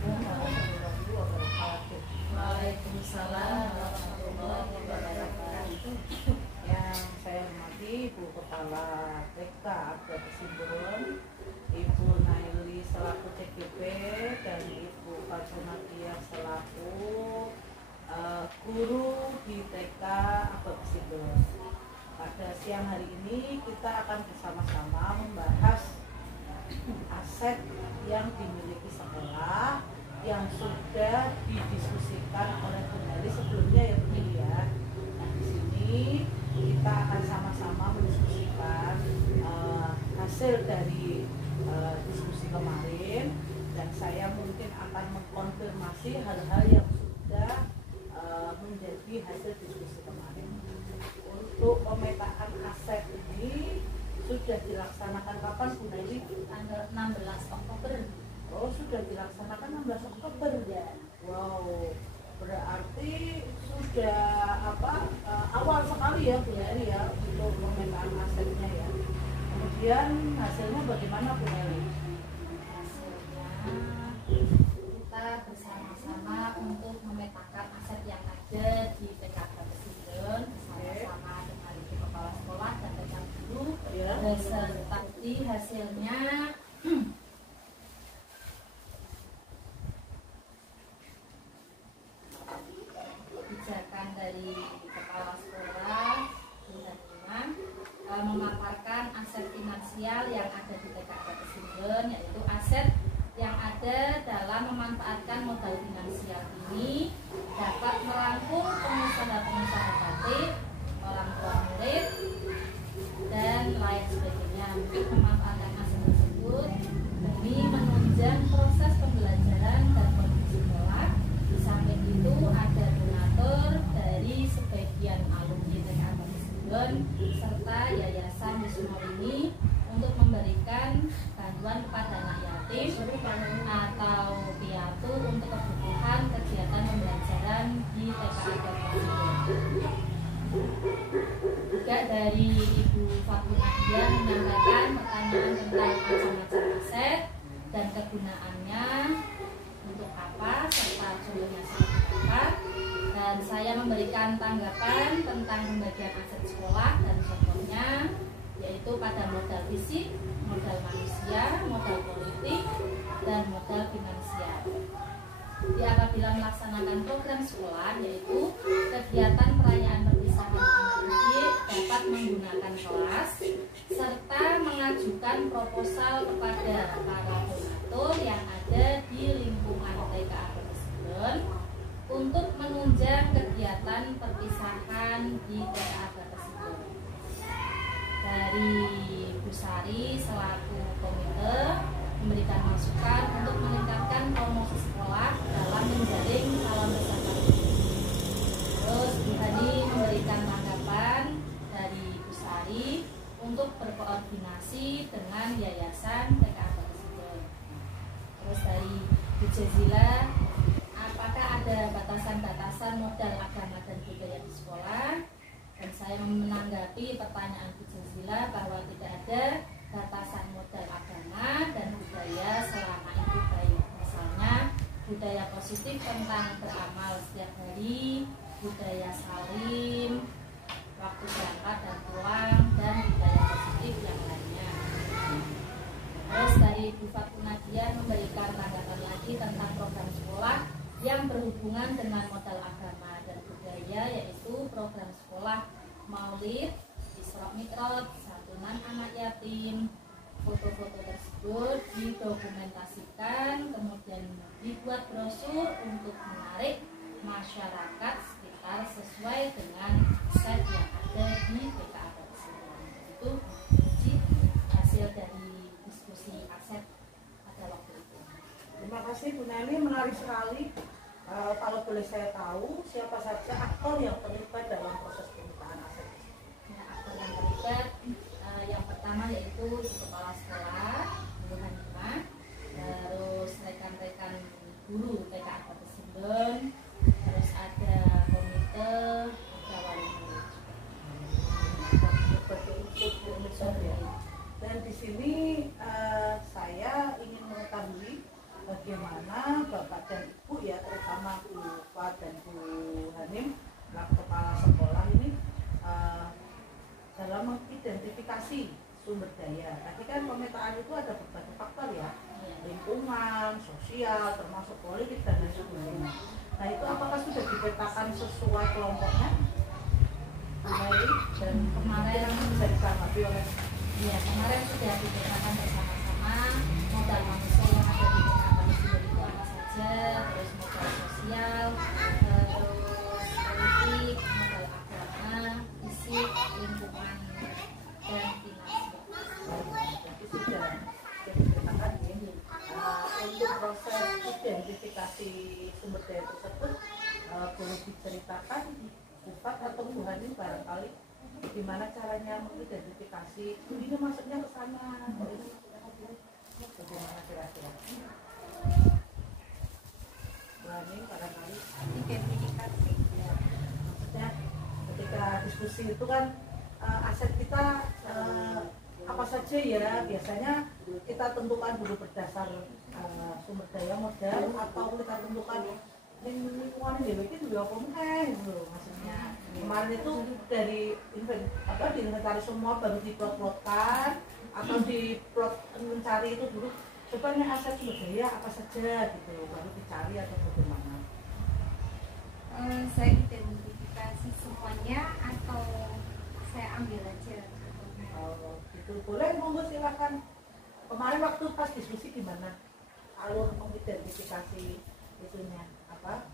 warahmatullahi wabarakatuh. Waalaikumsalam warahmatullahi wabarakatuh. Yang saya hormati Ibu Kepala TK Abda Kesimbun, Ibu Naili selaku CGP, dan Ibu Fatsunatia selaku guru di TK Abda Kesimbun. Pada siang hari ini kita akan bersama-sama membahas aset yang dimiliki sekolah yang sudah didiskusikan oleh Bu Neli sebelumnya ya Bu ya. Nah, di sini kita akan sama-sama mendiskusikan hasil dari diskusi kemarin, dan saya mungkin akan mengkonfirmasi hal-hal yang sudah menjadi hasil diskusi kemarin. Untuk pemetaan aset ini sudah dilaksanakan kapan Bu Neli? Tanggal 16 Oktober. Oh, sudah dilaksanakan 16 Oktober ya. Wow, berarti sudah awal sekali ya Bu Neli ya untuk pemetaan asetnya ya. Kemudian hasilnya bagaimana Bu Neli? Hasilnya kita bersama-sama untuk memetakan aset yang ada di TK Abda Kesimbun bersama-sama dengan Ibu Kepala Sekolah dan rekan guru. Ya. Beserta hasilnya kebijakan dari Kepala Sekolah dengan memaparkan aset finansial yang ada di TK Abda Kesimbun, yaitu aset yang ada dalam memanfaatkan modal finansial ini dapat merangkul pengusaha-pengusaha batik, orang tua murid, dan lain sebagainya untuk memanfaatkan aset tersebut demi menunjang proses pembelajaran dan kondisi sekolah. Di samping itu ada donatur dari sebagian alumni TK Abda Kesimbun serta Yayasan Wisnu ini untuk memberikan bantuan kepada anak yatim atau piatu untuk kebutuhan kegiatan pembelajaran di TK Abda Kesimbun. Juga dari Ibu Fatsunatia menyampaikan pertanyaan tentang macam-macam aset dan kegunaannya untuk apa serta contohnya seperti apa, dan saya memberikan tanggapan tentang pembagian aset sekolah dan contohnya, yaitu pada modal fisik, modal manusia, modal politik, dan modal finansial. Jadi apabila melaksanakan program sekolah, yaitu kegiatan perayaan perpisahan anak didik dapat menggunakan kelas serta mengajukan proposal kepada para donatur yang ada di lingkungan TK Abda Kesimbun untuk menunjang kegiatan perpisahan di TK Abda Kesimbun. Dari Bu Sari selaku komite memberikan masukan untuk meningkatkan promosi sekolah dalam menjaring calon peserta didik. Terus Bu Hani memberikan tanggapan dari Bu Sari untuk berkoordinasi dengan Yayasan TK Abda Kesimbun. Terus dari Bu Jazila, apakah ada batasan-batasan modal agama dan budaya di sekolah? Dan saya menanggapi pertanyaan Bu Jazila bahwa tidak ada batasan modal agama dan budaya selama itu baik. Misalnya budaya positif tentang beramal setiap hari, budaya salim, waktu berangkat dan pulang, dan budaya positif yang lainnya. Terus dari Bu Fatsunatia memberikan tanggapan lagi tentang program sekolah yang berhubungan dengan modal agama dan budaya, yaitu program sekolah Maulid, Isra Mi'raj, santunan anak yatim. Foto-foto tersebut didokumentasikan, kemudian dibuat brosur untuk menarik masyarakat sekitar sesuai dengan set yang ada di TK Abda Kesimbun. Itu hasil dari diskusi aset pada waktu itu. Terima kasih Bu Neli, menarik sekali. Kalau boleh saya tahu siapa saja aktor yang terlibat dalam proses pemetaan aset? Nah, aktor yang terlibat yang pertama yaitu Kepala Sekolah, Bu Hanifah, terus rekan-rekan guru TK Abda Kesimbun, terus ada komite, ada wali murid. Dan di sini saya ingin mengetahui bagaimana bagaimana Bapak dan Ibu ya, terutama Bu Fat dan Bu Hanim, kepala sekolah ini dalam mengidentifikasi sumber daya. Tadi kan pemetaan itu ada berbagai faktor ya, lingkungan, sosial, termasuk politik dan lain sebagainya. Nah itu apakah sudah dipetakan sesuai kelompoknya? Baik, dan kemarin bisa disamati oleh kemarin sudah dipetakan bersama-sama modal manusia yang ada di Desa Palestina itu apa saja, terus modal sosial, terus politik, modal agama, fisik, lingkungan, dan finansial. Jadi sudah dipetakan ini. Untuk proses identifikasi sumber daya tersebut boleh diceritakan Bufat atau Bu Hanim barangkali gimana caranya mengidentifikasi ini masuknya ke sana, bagaimana kira-kira Bu Hanim barangkali identifikasi ya, maksudnya ketika diskusi itu kan aset kita apa saja ya, biasanya kita tentukan dulu berdasar sumber daya modal atau kita tentukan lingkungan itu juga gitu maksudnya. Kemarin itu dari diinventaris semua baru diplot-plotkan atau di plot mencari itu dulu coba nih aset sumber daya apa saja gitu baru dicari atau bagaimana. Saya identifikasi semuanya atau saya ambil aja? Gitu boleh, monggo silakan. Kemarin waktu pas diskusi gimana alur mengidentifikasi itunya apa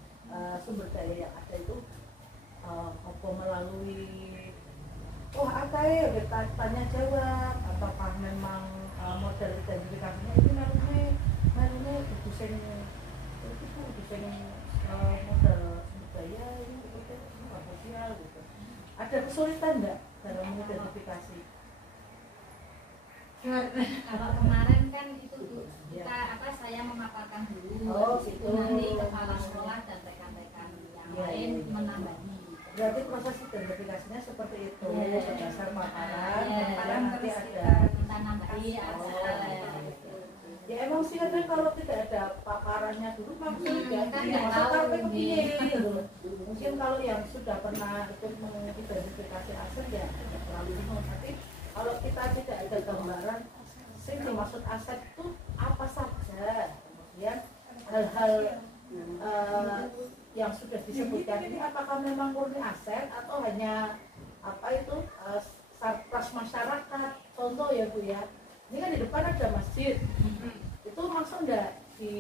sumber daya yang ada itu apa melalui ada ya tanya jawab apakah memang model identifikasinya ini melunya desain model sumber daya ini sosial gitu. Ada kesulitan enggak dalam mengidentifikasi? Kalau kemarin kan itu kita saya memaparkan dulu, gitu. Nanti kepala sekolah dan rekan-rekan yang lain menambahi. Berarti proses identifikasinya seperti itu, berdasar paparan, nanti ada kita nambahi ya emang sih kan kalau tidak ada paparannya dulu maksudnya kan ya, nggak tahu gitu. Mungkin kalau yang sudah pernah ikut mengidentifikasi aset ya tidak terlalu bingung, tapi kalau kita tidak ada gambaran sih dimaksud aset itu apa saja, kemudian hal-hal yang sudah disebutkan ini apakah memang murni aset atau hanya sarkas masyarakat. Contoh ya Bu ya, ini kan di depan ada masjid, itu maksud enggak di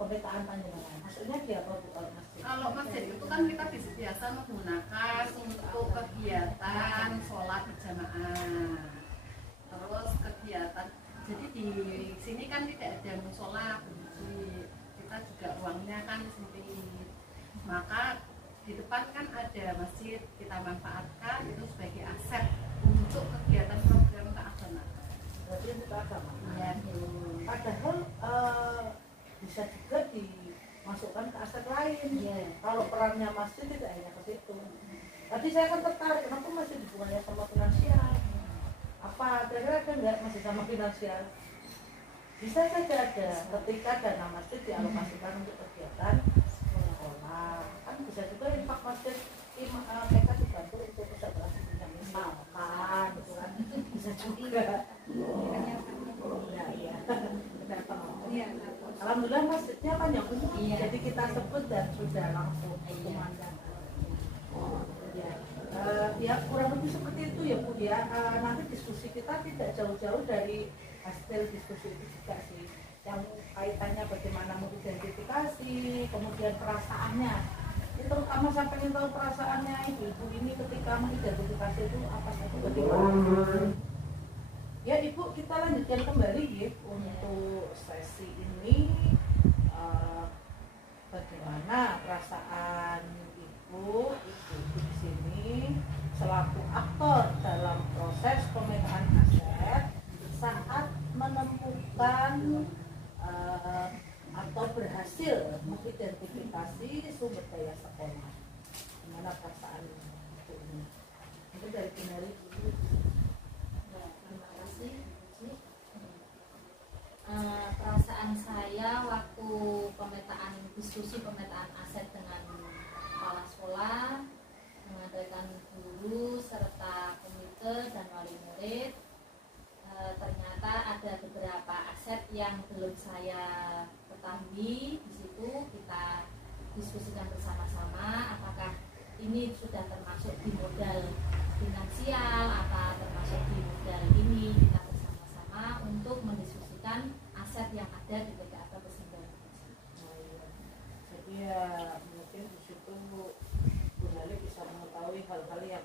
pemetaan Panjenengan? Maksudnya di apa Bu masjid? Kalau masjid itu kan kita biasa menggunakan untuk kegiatan sholat berjamaah, terus kegiatan. Jadi di sini kan tidak ada musola, kita juga uangnya kan sempit. Maka di depan kan ada masjid, kita manfaatkan itu sebagai aset untuk kegiatan program keagamaan. Berarti untuk agama. Ya, Padahal bisa juga dimasukkan ke aset lain. Kalau perannya masjid tidak hanya ke situ. Tadi saya kan tertarik, kenapa masih hubungannya sama finansial? Apa kira-kira ada nggak masih sama finansial? Bisa saja ada ketika dana masjid dialokasikan untuk kegiatan sekolah. Kan bisa juga infak masjid mereka dibantu untuk kesejahteraan yang misalkan gitu kan. Bisa juga. Ya. Alhamdulillah masjidnya kan yang umum, jadi kita sebut dan sudah langsung komandan. Ya kurang lebih seperti itu ya Bu ya. Nanti diskusi kita tidak jauh-jauh dari hasil diskusi itu juga sih, yang kaitannya bagaimana mengidentifikasi, kemudian perasaannya. Itu terutama saya pengen tahu perasaannya ibu-ibu ini ketika mengidentifikasi itu apa saja bagaimana. Ya Ibu, kita lanjutkan kembali ya untuk sesi ini. Bagaimana perasaan Ibu di sini selaku aktor dalam proses pemetaan aset saat menemukan atau berhasil mengidentifikasi sumber daya sekolah. Gimana perasaan Ibu ini? Itu dari Kinari dulu. Terima kasih. perasaan saya waktu diskusi pemetaan aset dengan kepala sekolah, mengadakan guru serta komite dan wali murid, ternyata ada beberapa aset yang belum saya ketahui. Di situ kita diskusikan bersama-sama apakah ini sudah termasuk di modal finansial atau termasuk di modal ini. Kita bersama-sama untuk mendiskusikan aset yang ada di PKA Pesinden. Jadi ya mungkin di situ Bu Nali bisa mengetahui hal-hal yang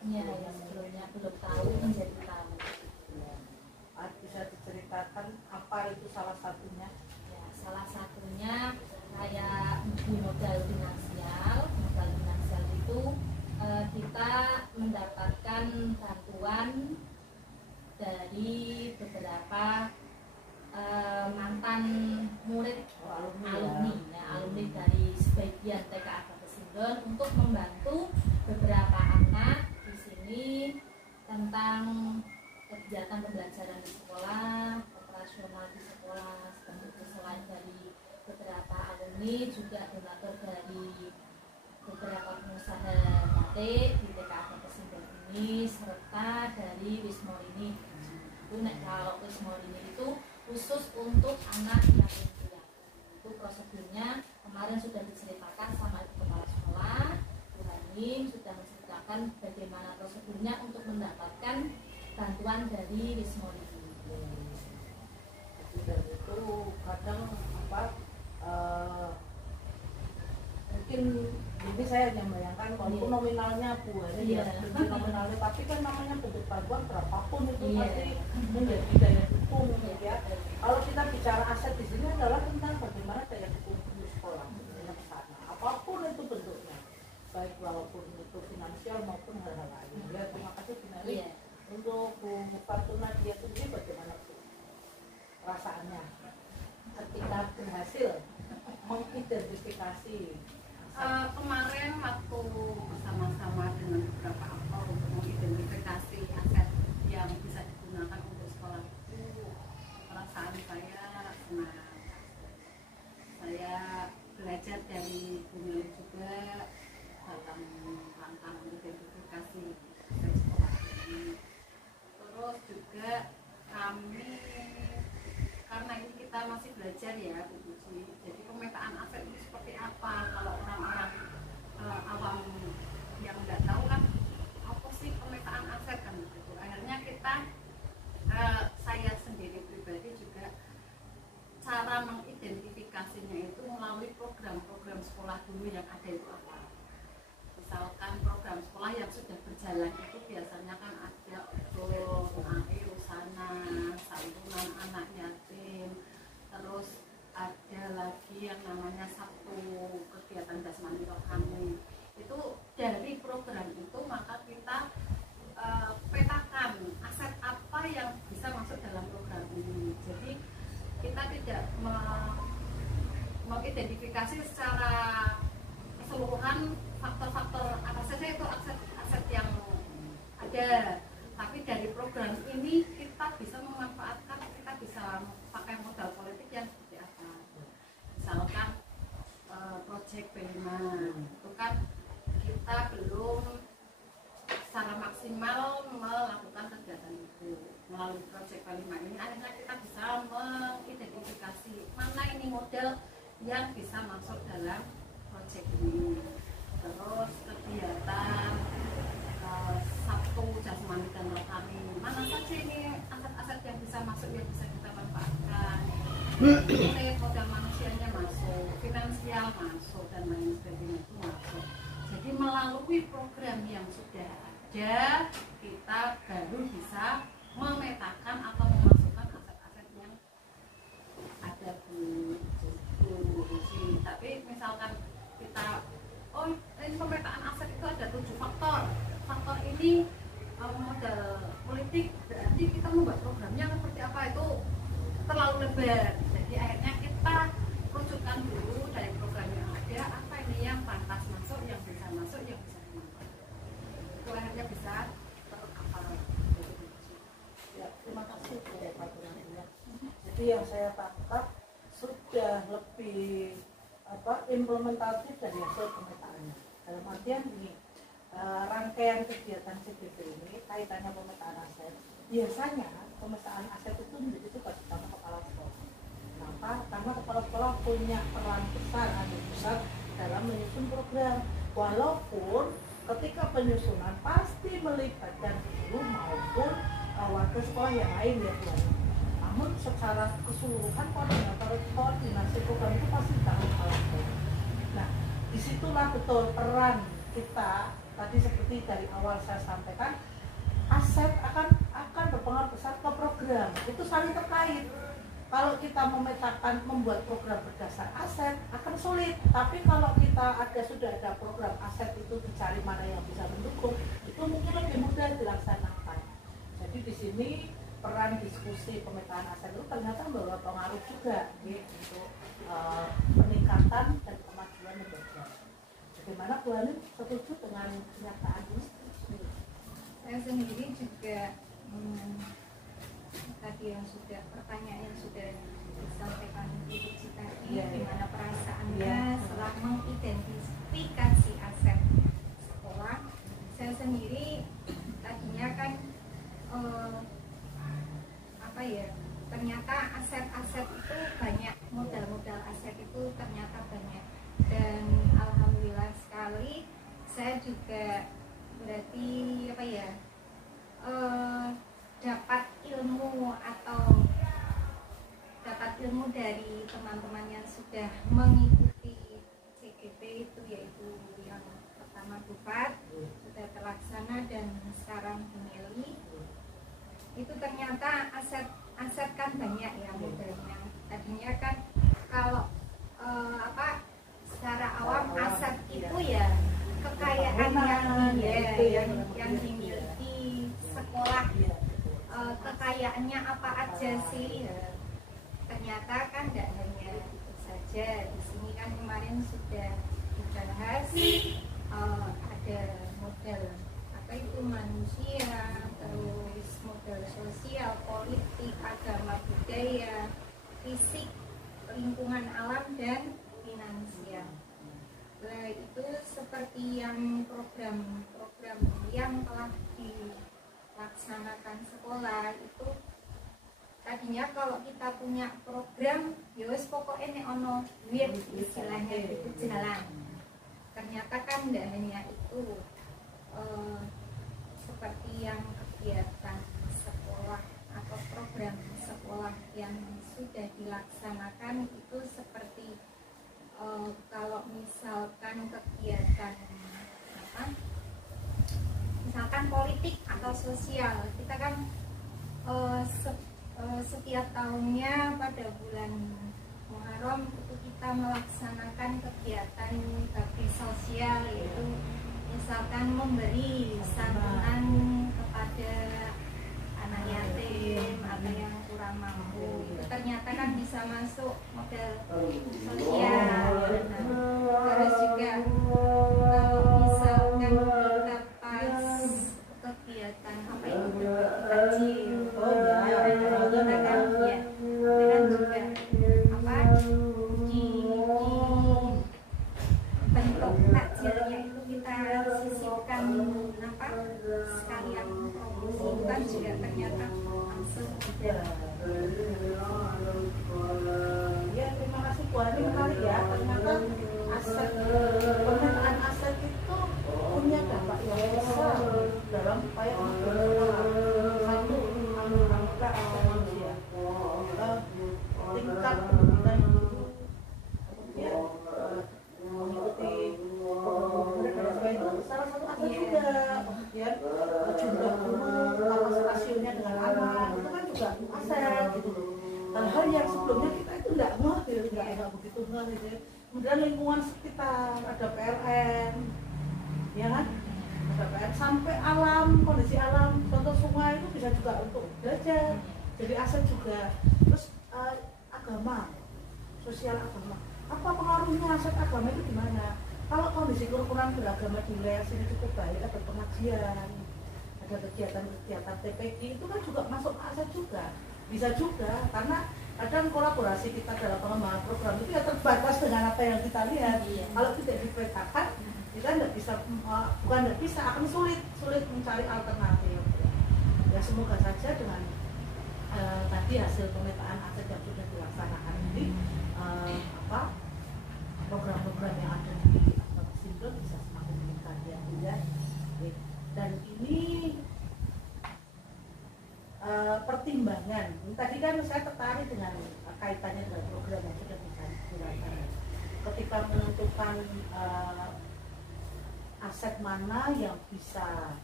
sebelumnya belum tahu menjadi tahu. Bisa diceritakan apa itu salah satunya? Ya, salah satunya kayak di modal finansial. Modal finansial itu kita mendapatkan bantuan dari beberapa mantan murid alumni dari sebagian TKA Pesinden untuk membantu beberapa anak di sini tentang kegiatan pembelajaran di sekolah, operasional di sekolah, seperti itu. Selain dari beberapa alumni, juga donatur dari beberapa pengusaha batik di TKA Pesinden ini, serta dari Wismorini. Itu kalau Wismorini itu khusus untuk anak yang usia. Itu prosedurnya kemarin sudah diceritakan sama kepala sekolah. Bu Hani sudah menceritakan bagaimana prosedurnya untuk mendapatkan bantuan dari Wismorini. Dan itu kadang mungkin ini saya hanya membayangkan walaupun nominalnya Bu Hani nominalnya, tapi kan namanya bentuk bantuan berapapun itu pasti menjadi daya dukung ya. Kalau kita bicara aset di sini adalah tentang bagaimana daya dukung di sekolah ke sana, apapun itu bentuknya, baik walaupun itu finansial maupun hal-hal lain. Ya, terima kasih Bu Nali. Untuk Bu Fatuna dia sendiri bagaimana Bu perasaannya ketika berhasil mengidentifikasi kemarin waktu bersama-sama dengan beberapa aktor untuk mengidentifikasi aset yang bisa digunakan untuk sekolah itu, perasaan saya senang. Saya belajar dari Bu Neli juga dalam rangka mengidentifikasi aset sekolah ini. Terus juga kami, karena ini kita masih belajar ya Bu Puji, jadi pemetaan aset itu seperti apa. Kalau orang-orang awam yang nggak tahu kan apa sih pemetaan aset kan gitu. Akhirnya kita, saya sendiri pribadi juga cara mengidentifikasinya itu melalui program-program sekolah dulu yang ada itu apa. Misalkan program sekolah yang sudah berjalan itu biasanya kan ada Usana, santunan anak yatim, terus ada lagi yang namanya Sabtu kegiatan jasmani rohani. Itu dari program itu maka kita petakan aset apa yang bisa masuk dalam program ini. Jadi kita tidak mengidentifikasi secara keseluruhan faktor-faktor apa saja itu aset yang ada, tapi dari program ini kita bisa memanfaatkan, kita bisa pakai modal politik yang seperti apa. Misalkan proyek P5 itu kan kita belum secara maksimal melakukan kegiatan itu. Melalui proyek P5 ini akhirnya kita bisa mengidentifikasi mana ini model yang bisa masuk dalam proyek ini. Terus kegiatan Sabtu jasmani dan rohani, mana saja ini aset-aset yang bisa masuk, yang bisa kita manfaatkan. Modal manusianya masuk, finansial masuk, dan lain sebagainya itu masuk. Jadi melalui program yang sudah ada, kita baru bisa memetakan atau memasukkan aset-aset yang ada Bu. Tapi misalkan kita, oh ini pemetaan aset itu ada 7 faktor. Faktor ini modal politik, berarti kita membuat programnya seperti apa itu terlalu lebar. Jadi akhirnya kita rujukan dulu dari program yang ada, apa ini yang pantas masuk, yang bisa masuk, yang bisa dimanfaatkan. Itu akhirnya bisa terkapal. Ya, terima kasih Bu Fatuna. Jadi yang saya tangkap implementatif dari hasil pemetaannya. Dalam artian ini rangkaian kegiatan CDP ini kaitannya pemetaan aset. Biasanya pemetaan aset itu menjadi tugas utama kepala sekolah. Kenapa? Karena kepala sekolah punya peran besar, andil besar dalam menyusun program. Walaupun ketika penyusunan pasti melibatkan guru maupun warga sekolah yang lain ya Tuhan. Namun secara keseluruhan koordinasi program itu pasti ditanggung kepala sekolah. Nah, disitulah betul peran kita. Tadi seperti dari awal saya sampaikan, aset akan berpengaruh besar ke program. Itu saling terkait. Kalau kita memetakan membuat program berdasar aset akan sulit. Tapi kalau kita sudah ada program aset itu dicari mana yang bisa mendukung, itu mungkin lebih mudah dilaksanakan. Jadi di sini peran diskusi pemetaan aset itu ternyata membawa pengaruh juga untuk peningkatan dan kemajuan lembaga. Bagaimana Bu Ani, setuju dengan pernyataan ini? Saya sendiri juga tadi pertanyaan yang sudah disampaikan Ibu Cita tadi, gimana perasaannya setelah mengidentifikasi aset sekolah. Saya sendiri tadinya kan ternyata aset-aset itu banyak, modal-modal aset itu ternyata banyak, dan alhamdulillah sekali saya juga berarti dapat ilmu dari teman-teman yang sudah mengikuti CGP itu, yaitu yang pertama Bufat sudah terlaksana dan sekarang Meli. Itu ternyata aset kan banyak ya modalnya. Tadinya kan kalau secara awam aset itu ya kekayaan yang dimiliki sekolah, kekayaannya apa aja sih. Ternyata kan tidak hanya itu saja. Di sini kan kemarin sudah dibahas ada modal itu manusia, terus modal sosial, politik, agama, budaya, fisik, lingkungan alam, dan finansial. Nah, itu seperti yang program-program yang telah dilaksanakan sekolah itu, tadinya kalau kita punya program yowes pokoknya ono duit istilahnya itu jalan. Ternyata kan tidak hanya itu, seperti yang kegiatan sekolah atau program sekolah yang sudah dilaksanakan itu seperti kalau misalkan kegiatan misalkan politik atau sosial, kita kan setiap tahunnya pada bulan Muharram itu kita melaksanakan kegiatan bakti sosial, yaitu misalkan memberi santunan kepada anak yatim atau yang kurang mampu. Itu ternyata kan bisa masuk model sosial. Terus juga kalau misalkan kita pas kegiatan takjil, kita kan dengan juga di bentuk takjilnya itu kita sisihkan sekalian promosi, kan juga ternyata langsung Ya, terima kasih Bu Ani, menarik ya. Ternyata pemetaan aset itu punya dampak yang besar dalam upaya satu mengangkat aset manusia, tingkat pendidikan guru, kemudian mengikuti itu salah satu aset juga. Kemudian jumlah guru, rasionya dengan anak itu kan juga aset gitu. Hal-hal yang sebelumnya kita itu nggak begitu gitu. Kemudian lingkungan sekitar, ada PLN, ya kan? Ada PLN sampai alam, kondisi alam, contoh sungai itu bisa juga untuk belajar, jadi aset juga. Terus agama, sosial agama, apa pengaruhnya aset agama itu gimana? Kalau kondisi kerukunan beragama di wilayah sini cukup baik, ada pengajian, ada kegiatan-kegiatan TPG, itu kan juga masuk aset juga. Bisa juga karena kadang kolaborasi kita dalam pengembangan program itu ya terbatas dengan apa yang kita lihat. Iya. Kalau tidak dipetakan, kita nggak bisa, bukan nggak bisa, akan sulit mencari alternatif. Ya semoga saja dengan tadi hasil pemetaan aset yang sudah dilaksanakan ini, program-program yang ada di Sindo bisa semakin meningkat ya. Dan ini pertimbangan. Tadi kan saya tertarik dengan kaitannya dengan program yang sudah dilaksanakan. Ketika menentukan aset mana yang bisa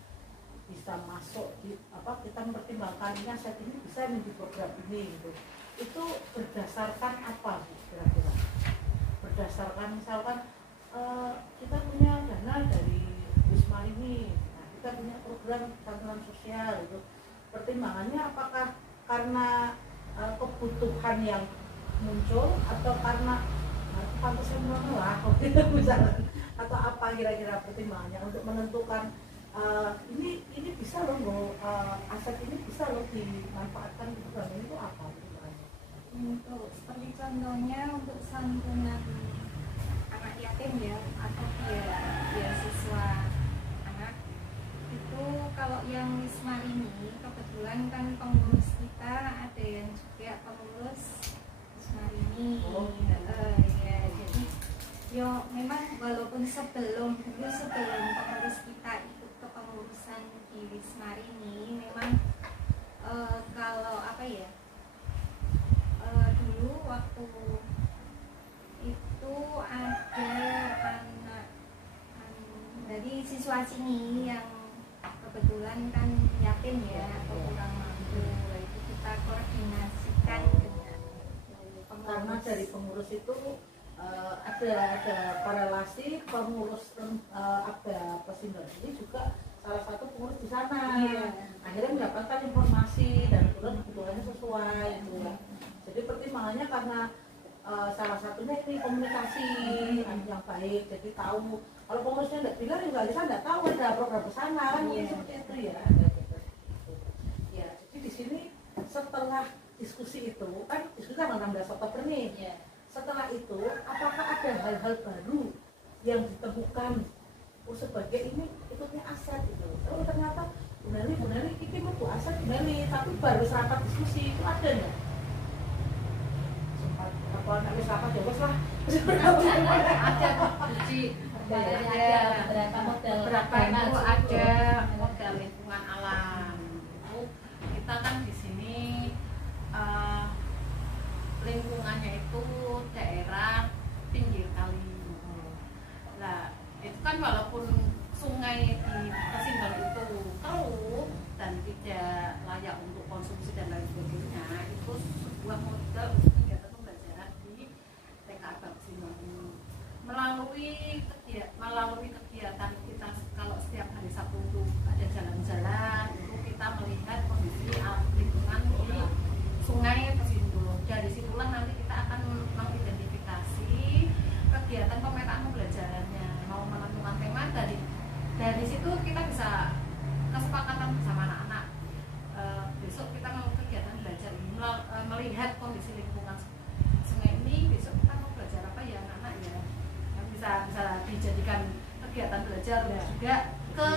masuk di kita mempertimbangkan ini aset ini bisa di program ini gitu. Itu berdasarkan apa kira-kira? Berdasarkan misalkan kita punya dana dari Wisma ini, nah, kita punya program santunan sosial itu. Pertimbangannya apakah karena kebutuhan yang muncul atau karena pantasnya menolak misalnya, atau apa kira-kira pertimbangannya untuk menentukan ini bisa loh aset ini bisa loh dimanfaatkan di program ini, itu apa pertimbangannya? Untuk seperti contohnya untuk santunan anak yatim ya, atau beasiswa anak itu, kalau yang Wisma ini kebetulan kan pengurus kita ada yang juga pengurus Wisma ini. Ya, jadi yo memang walaupun sebelum pengurus kita ikut kepengurusan di Wisma ini, memang kalau apa ya, dulu waktu itu ada anak dari siswa sini yang kebetulan kan yatim ya atau kurang mampu, itu kita koordinasikan dengan pengurus. Karena dari pengurus itu ada korelasi pengurus ada Pesindo ini juga salah satu pengurus di sana. Iya. Akhirnya mendapatkan informasi dan kebutuhannya sesuai gitu ya. Jadi pertimbangannya karena salah satunya ini komunikasi yang baik, jadi tahu. Kalau pengurusnya nggak bilang juga kita nggak tahu ada program ke sana kan, seperti itu ya. Ya, jadi di sini setelah diskusi itu kan diskusi tanggal 16 Oktober nih. Iya. Setelah itu apakah ada hal-hal baru yang ditemukan sebagai ini ikutnya aset itu? Oh ternyata Bu Neli ini mau aset Bu Neli, tapi baru serapat diskusi itu ada nggak? Sempat apa nanti serapat ya bos lah. Ada Buci, Ada beberapa model. berapa itu ada model lingkungan alam. Itu kita kan di sini lingkungannya itu daerah pinggir kali. Nah itu kan walaupun sungai di Pesindo itu keruh dan tidak layak untuk konsumsi dan lain sebagainya, itu sebuah model untuk kegiatan pembelajaran di TKA Pesindo ini. Melalui kegiatan kita, kalau setiap hari Sabtu itu ada jalan-jalan, itu kita melihat kondisi lingkungan di sungai Pesindo. Dari situlah nanti kita akan mengidentifikasi kegiatan pemetaan pembelajarannya, mau menentukan tema. Dari situ kita bisa kesepakatan bersama anak-anak. Besok kita mau kegiatan belajar ini melihat kondisi lingkungan sungai ini, besok kita mau belajar apa ya anak-anak ya, yang bisa dijadikan kegiatan belajar ya. Juga ke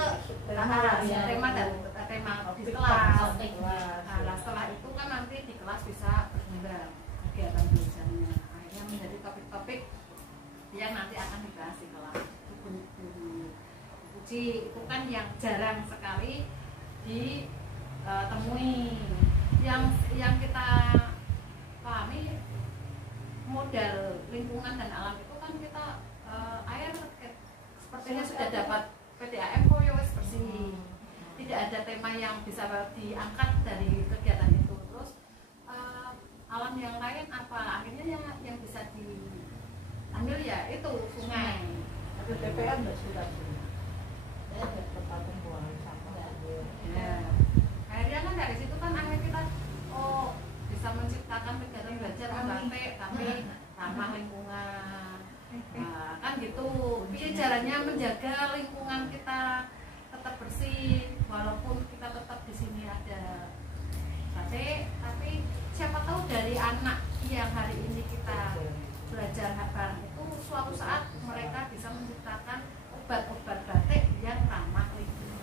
tema dan tema di kelas. Nah, setelah itu kan nanti di kelas bisa berkembang kegiatan belajarnya, akhirnya menjadi topik-topik yang nanti akan dibahas di kelas. Uji itu kan yang jarang sekali ditemui. Yang kita pahami model lingkungan dan alam itu kan kita air sepertinya sudah dapat PDAM kok ya wes bersih. Tidak ada tema yang bisa diangkat dari kegiatan itu. Terus alam yang lain apa, akhirnya yang bisa diambil ya itu sungai. Ada TPM nggak sudah sini? Ada tempat pembuangan sampah. Ya. Akhirnya kan dari situ kan akhirnya kita bisa menciptakan kegiatan belajar membatik tapi ramah lingkungan. Nah, kan gitu. Jadi caranya menjaga lingkungan kita tetap bersih walaupun kita tetap di sini ada batik, tapi siapa tahu dari anak yang hari ini kita belajar bareng itu suatu saat mereka bisa menciptakan obat-obat batik yang ramah lingkungan.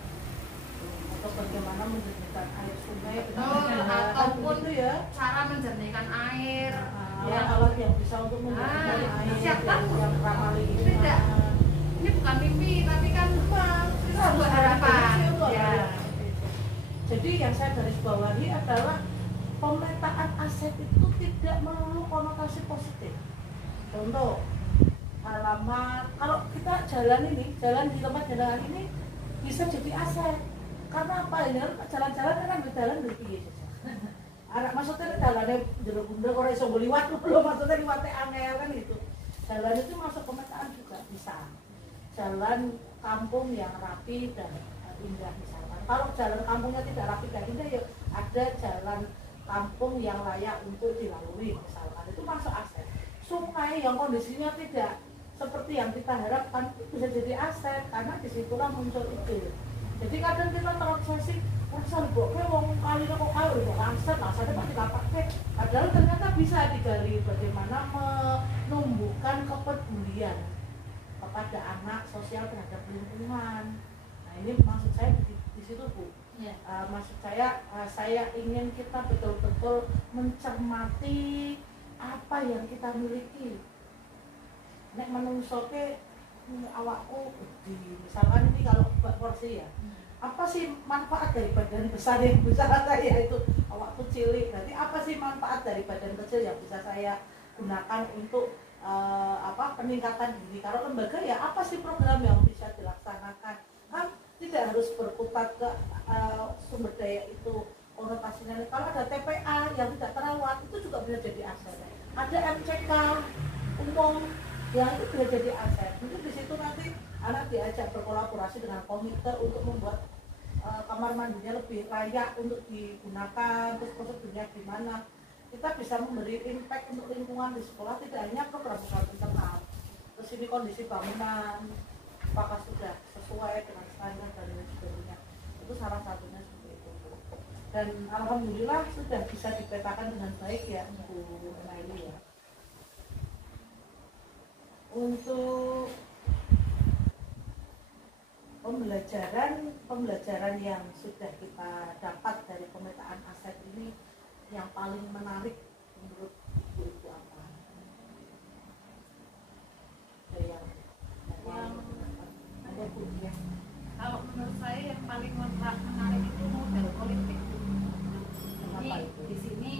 Atau bagaimana menjernihkan air sungai, ataupun gitu ya. Cara menjernihkan air, alat yang bisa untuk menjernihkan air siapa yang ramah lingkungan. Tidak, ini bukan mimpi tapi kan sebuah harapan. Ya. Jadi yang saya garis bawahi adalah pemetaan aset itu tidak melulu konotasi positif. Contoh, halaman, kalau kita jalan di tempat jalan ini bisa jadi aset. Karena apa ya? Jalan-jalan kan berjalan dari piye saja. Anak maksudnya jalannya jeruk bunda orang iso liwat belum, maksudnya liwatnya angel kan gitu. Jalan itu masuk pemetaan juga bisa. Jalan kampung yang rapi dan indah misalkan. Kalau jalan kampungnya tidak rapi dan indah ya ada jalan kampung yang layak untuk dilalui misalkan, itu masuk aset. Sungai yang kondisinya tidak seperti yang kita harapkan itu bisa jadi aset karena disitulah muncul ide. Jadi kadang kita terobsesi asal bokeh wong kali kok kali kok aset, asetnya pasti pakai. Padahal ternyata bisa digali bagaimana menumbuhkan kepedulian kepada anak, sosial terhadap lingkungan. Nah ini maksud saya di situ Bu. Ya. Maksud saya ingin kita betul-betul mencermati apa yang kita miliki. Nek menungso ke awakku gede, misalkan ini kalau porsi ya. Apa sih manfaat dari badan besar yang bisa saya itu awakku cilik? Nanti apa sih manfaat dari badan kecil yang bisa saya gunakan untuk peningkatan diri? Kalau lembaga ya apa sih program yang bisa dilaksanakan? Kan tidak harus berkutat ke sumber daya itu konotasinya. Kalau ada TPA yang tidak terawat itu juga bisa jadi aset. Ada MCK umum yang itu bisa jadi aset. Mungkin di situ nanti anak diajak berkolaborasi dengan komite untuk membuat kamar mandinya lebih layak untuk digunakan, terus prosedurnya gimana. Kita bisa memberi impact untuk lingkungan di sekolah, tidak hanya program internal. Terus ini kondisi bangunan apakah sudah sesuai dengan standar dan lain sebagainya. Itu salah satunya seperti itu. Dan alhamdulillah sudah bisa dipetakan dengan baik ya Bu Naili ya. Untuk pembelajaran yang sudah kita dapat dari pemetaan aset ini yang paling menarik menurut Ibu apa? Yang ada Bu ya. Kalau menurut saya yang paling menarik itu model politik. Jadi di sini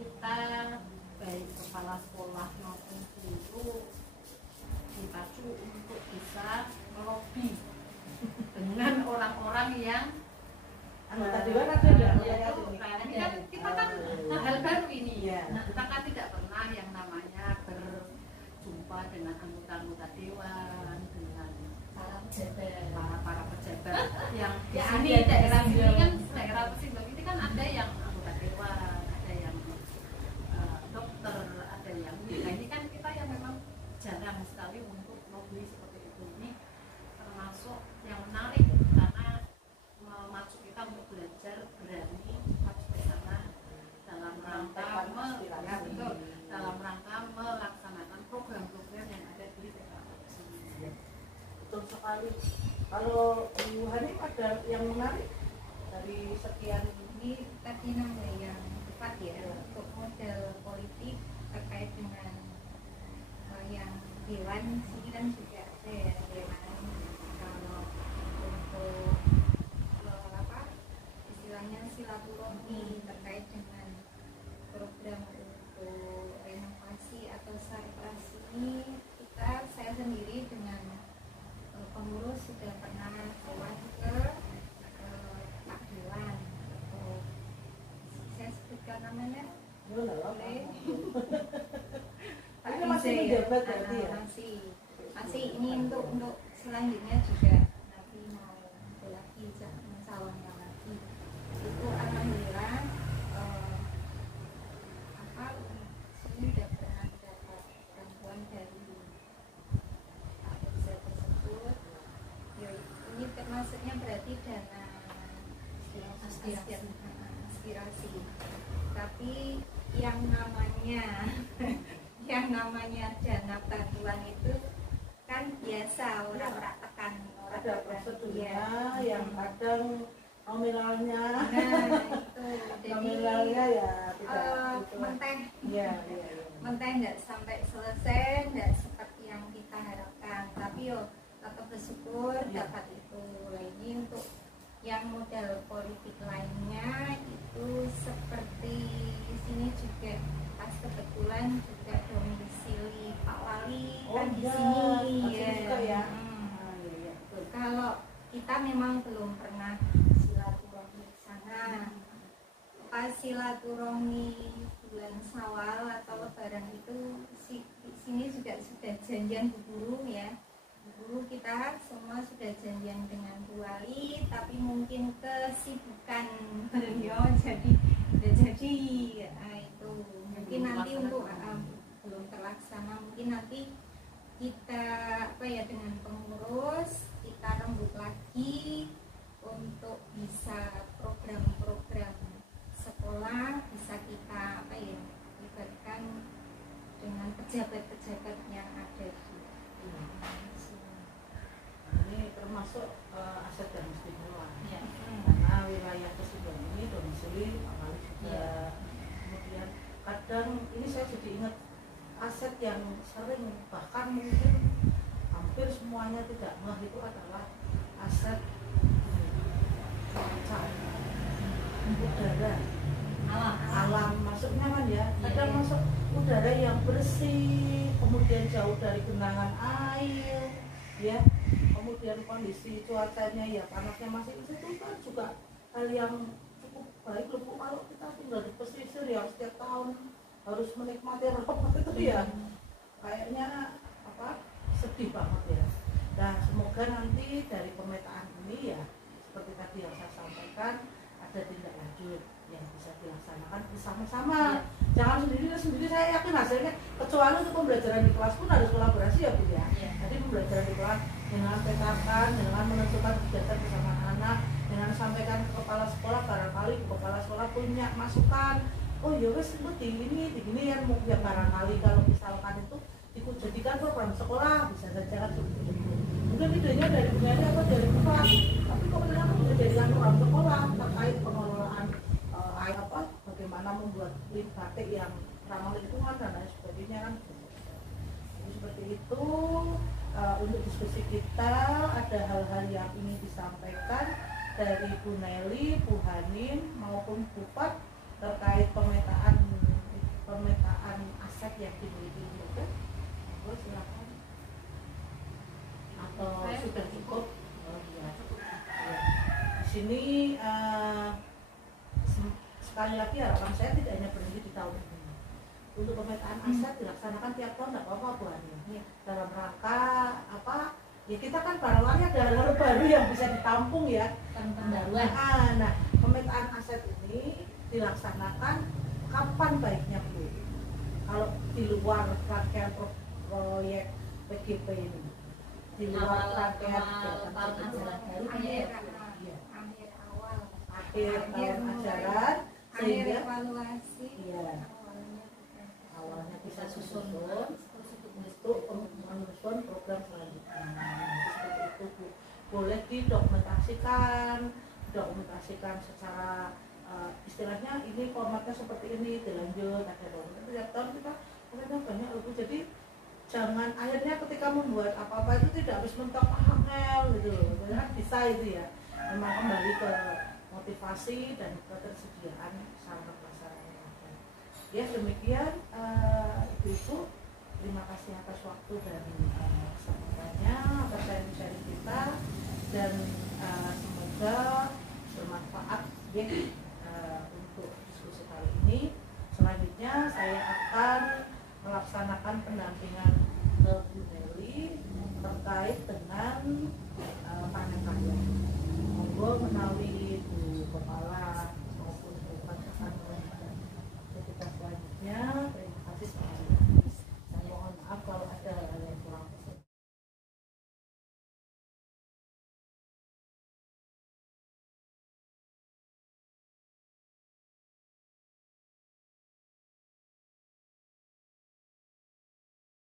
kita baik kepala sekolah maupun guru dipacu untuk bisa melobi dengan orang-orang yang anggota dewan ada enggak? Ini kan kita kan hal baru ini. Kita kan tidak pernah yang namanya berjumpa dengan anggota-anggota dewan, dengan para pejabat yang di sini daerah sini kan daerah Simbang ini kan ada yang anggota dewan, ada yang dokter, ada yang ini kan kita yang memang jarang sekali untuk lobby seperti itu. Ini termasuk yang menarik karena memacu kita untuk belajar berani harus bersama dalam rangka dalam rangka melaksanakan program-program yang ada di TKA. Betul sekali. Kalau Bu Hani ada yang menarik dari sekian Ini tadi namanya yang tepat ya untuk model politik terkait dengan yang dewan sini kan juga ada ya dewan. Kalau untuk istilahnya silaturahmi terkait dengan program untuk renovasi atau sarprasi ini saya sendiri dengan pengurus sudah pernah kawan ke Pak Dewan atau saya sebutkan namanya boleh. Ini masih menjabat berarti ya? Masih ini untuk selanjutnya juga nanti mau lagi mencalonkan lagi itu alhamdulillah sini sudah pernah dapat bantuan dari Pak Desa tersebut ya, ini termasuknya berarti dana aspirasi tapi yang namanya yang namanya dana bantuan itu kan biasa orang-orang tekan Ada prosedurnya ya. yang kadang nominalnya, Nah itu jadi nominalnya ya tidak gitu. menteh Iya, iya, iya. menteh nggak sampai selesai, nggak seperti yang kita harapkan, tapi yo tetap bersyukur Ya. dapat itu. Nah, ini untuk yang modal politik lainnya itu seperti di sini juga pas kebetulan juga domisili Pak Wali Oh, kan di iya, sini masih juga ya. Hmm. Ah, iya, iya, betul. Kalau kita memang belum pernah silaturahmi ke sana. Pas silaturahmi bulan Syawal atau Lebaran itu di sini juga sudah janjian Bu Guru ya. Bu Guru kita semua sudah janjian dengan Bu Wali, tapi mungkin kesibukan beliau jadi tidak jadi. Nah, itu mungkin nanti untuk belum terlaksana, mungkin nanti kita apa ya dengan pengurus kita rembuk lagi untuk bisa program-program sekolah bisa kita apa ya libatkan dengan pejabat-pejabat yang ada di sini. Ini termasuk aset yang mesti dimulai. Ya. Karena wilayah tersebut ini domisili Pak Wali juga. Iya. Kemudian kadang ini saya jadi ingat aset yang sering bahkan mungkin hampir semuanya tidak ngeh itu adalah aset cuaca, udara, alam masuknya kan ya. Kadang Iya. masuk udara yang bersih, kemudian jauh dari genangan air, ya. Kemudian kondisi cuacanya ya panasnya masih itu kan juga hal yang cukup baik loh Bu. Kalau kita tinggal di pesisir ya setiap tahun harus menikmati rokok itu ya kayaknya apa sedih banget ya. Nah semoga nanti dari pemetaan ini ya seperti tadi yang saya sampaikan ada tindak lanjut yang bisa dilaksanakan bersama-sama. Jangan sendiri saya yakin hasilnya kecuali untuk pembelajaran di kelas pun harus kolaborasi ya Bu ya. Jadi pembelajaran di kelas dengan petakan, dengan menentukan kegiatan bersama anak, dengan sampaikan ke kepala sekolah, barangkali kepala sekolah punya masukan. Oh ya wes di ini ya barangkali kalau misalkan itu dijadikan program sekolah bisa saja kan seperti itu. Mungkin idenya dari penyanyi atau dari Bapak, tapi kok ternyata bisa dijadikan program sekolah terkait pengelolaan air apa, bagaimana membuat batik yang ramah lingkungan dan lain sebagainya kan. Jadi seperti itu. Untuk diskusi kita ada hal-hal yang ingin disampaikan dari Bu Nelly, Bu Hanin maupun Bu Pat terkait pemetaan aset yang dimiliki juga. Silakan. Atau sudah cukup? Oh, ya. Ya. Di sini sekali lagi harapan saya tidak hanya berhenti di tahun ini. Untuk pemetaan aset dilaksanakan tiap tahun tidak apa-apa Bu Hanin. Dalam rangka apa? Ya kita kan barangkali ada hal baru yang bisa ditampung ya. Pendahuluan. Nah, pemetaan aset ini dilaksanakan kapan baiknya Bu? Kalau di luar rangkaian proyek PGP ini, di luar rangkaian tahun ajaran baru Akhir tahun ajaran sehingga evaluasi iya, awalnya bisa susun untuk menyusun program selanjutnya. Seperti itu Bu. Boleh didokumentasikan secara istilahnya ini formatnya seperti ini dilanjut ada dokumen tiap tahun kita banyak loh Bu. Jadi jangan akhirnya ketika membuat apa-apa itu tidak harus mentok angel gitu loh. Karena bisa itu ya. Memang kembali ke motivasi dan ketersediaan sarana prasarana. Ya demikian Ibu-ibu, terima kasih atas waktu dan kesempatannya atas sharing kita dan semoga bermanfaat ya untuk diskusi kali ini. Selanjutnya saya akan melaksanakan pendampingan ke Bu Nelly terkait dengan panen raya. Monggo menawi